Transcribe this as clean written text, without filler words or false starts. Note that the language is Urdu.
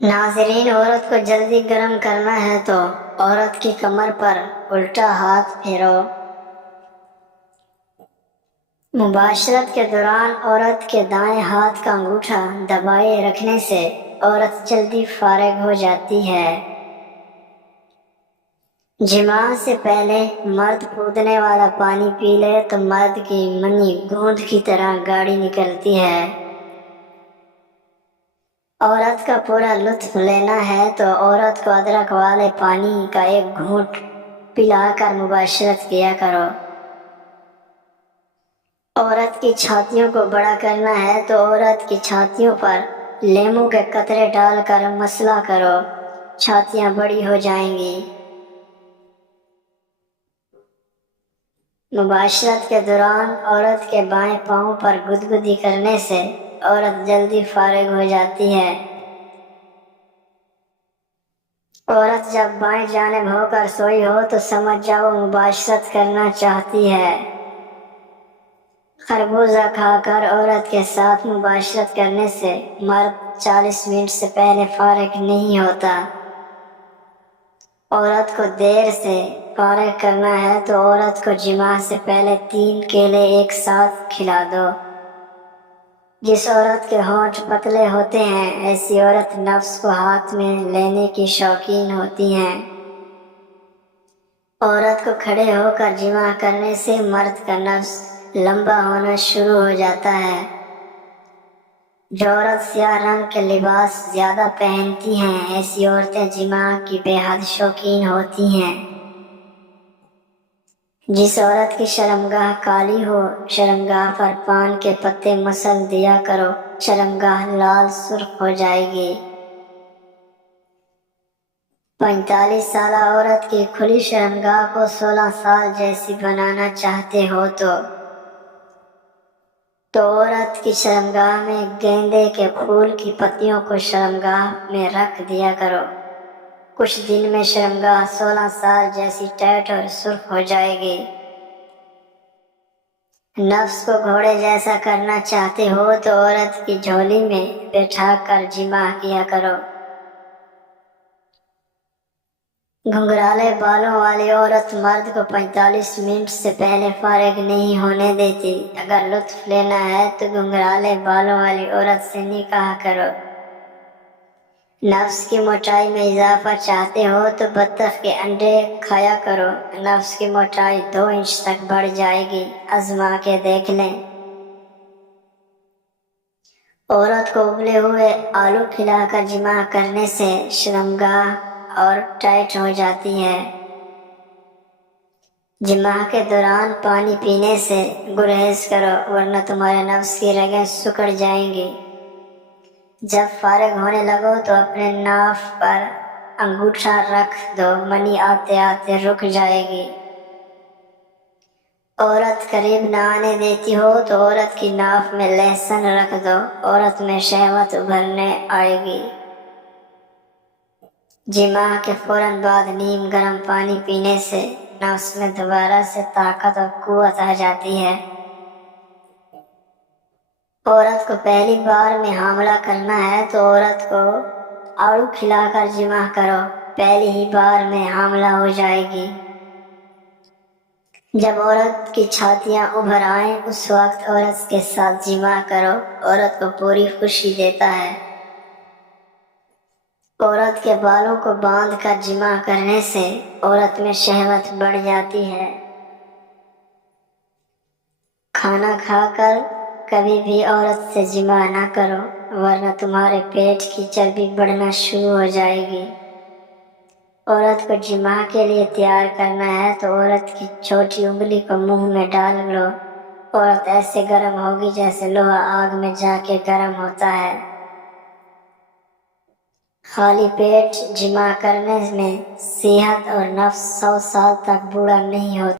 ناظرین، عورت کو جلدی گرم کرنا ہے تو عورت کی کمر پر الٹا ہاتھ پھیرو۔ مباشرت کے دوران عورت کے دائیں ہاتھ کا انگوٹھا دبائے رکھنے سے عورت جلدی فارغ ہو جاتی ہے۔ جماع سے پہلے مرد کودنے والا پانی پی لے تو مرد کی منی گوند کی طرح گاڑی نکلتی ہے۔ عورت کا پورا لطف لینا ہے تو عورت کو ادرک والے پانی کا ایک گھونٹ پلا کر مباشرت کیا کرو۔ عورت کی چھاتیوں کو بڑا کرنا ہے تو عورت کی چھاتیوں پر لیموں کے قطرے ڈال کر مسلا کرو، چھاتیاں بڑی ہو جائیں گی۔ مباشرت کے دوران عورت کے بائیں پاؤں پر گدگدی کرنے سے عورت جلدی فارغ ہو جاتی ہے۔ عورت جب بائیں جانب ہو کر سوئی ہو تو سمجھ جاؤ مباشرت کرنا چاہتی ہے۔ خربوزہ کھا کر عورت کے ساتھ مباشرت کرنے سے مرد 40 منٹ سے پہلے فارغ نہیں ہوتا۔ عورت کو دیر سے فارغ کرنا ہے تو عورت کو جماع سے پہلے 3 کیلے ایک ساتھ کھلا دو۔ جس عورت کے ہونٹ پتلے ہوتے ہیں ایسی عورت نفس کو ہاتھ میں لینے کی شوقین ہوتی ہیں۔ عورت کو کھڑے ہو کر جماع کرنے سے مرد کا نفس لمبا ہونا شروع ہو جاتا ہے۔ جو عورت سیاہ رنگ کے لباس زیادہ پہنتی ہیں ایسی عورتیں جماع کی بے حد شوقین ہوتی ہیں۔ جس عورت کی شرمگاہ کالی ہو شرمگاہ پر پان کے پتے مسل دیا کرو، شرمگاہ لال سرخ ہو جائے گی۔ 45 سالہ عورت کی کھلی شرمگاہ کو 16 سال جیسی بنانا چاہتے ہو تو عورت کی شرمگاہ میں گیندے کے پھول کی پتیوں کو شرمگاہ میں رکھ دیا کرو۔ کچھ دن میں شرمگاہ 16 سال جیسی ٹائٹ اور سرخ ہو جائے گی۔ نفس کو گھوڑے جیسا کرنا چاہتے ہو تو عورت کی جھولی میں بٹھا کر جماع کیا کرو۔ گھنگرالے بالوں والی عورت مرد کو 45 منٹ سے پہلے فارغ نہیں ہونے دیتی۔ اگر لطف لینا ہے تو گھنگرالے بالوں والی عورت سے نکاح کرو۔ نفس کی موٹائی میں اضافہ چاہتے ہو تو بطخ کے انڈے کھایا کرو، نفس کی موٹائی 2 انچ تک بڑھ جائے گی، آزما کے دیکھ لیں۔ عورت کو ابلے ہوئے آلو کھلا کر جماع کرنے سے شرمگاہ اور ٹائٹ ہو جاتی ہے۔ جماع کے دوران پانی پینے سے گریز کرو ورنہ تمہارے نفس کی رگیں سکڑ جائیں گی۔ جب فارغ ہونے لگو تو اپنے ناف پر انگوٹھا رکھ دو، منی آتے آتے رک جائے گی۔ عورت قریب نہ آنے دیتی ہو تو عورت کی ناف میں لہسن رکھ دو، عورت میں شہوت ابھرنے آئے گی۔ جماع کے فوراً بعد نیم گرم پانی پینے سے نفس میں دوبارہ سے طاقت اور قوت آ جاتی ہے۔ عورت کو پہلی بار میں حاملہ کرنا ہے تو عورت کو آڑو کھلا کر جماع کرو، پہلی ہی بار میں حاملہ ہو جائے گی۔ جب عورت کی چھاتیاں ابھر آئیں اس وقت عورت کے ساتھ جماع کرو، عورت کو پوری خوشی دیتا ہے۔ عورت کے بالوں کو باندھ کر جماع کرنے سے عورت میں شہوت بڑھ جاتی ہے۔ کھانا کھا کر کبھی بھی عورت سے جماع نہ کرو ورنہ تمہارے پیٹ کی چربی بڑھنا شروع ہو جائے گی۔ عورت کو جماع کے لیے تیار کرنا ہے تو عورت کی چھوٹی انگلی کو منہ میں ڈال لو، عورت ایسے گرم ہوگی جیسے لوہا آگ میں جا کے گرم ہوتا ہے۔ خالی پیٹ جماع کرنے میں صحت اور نفس 100 سال تک بوڑھا نہیں ہوتا۔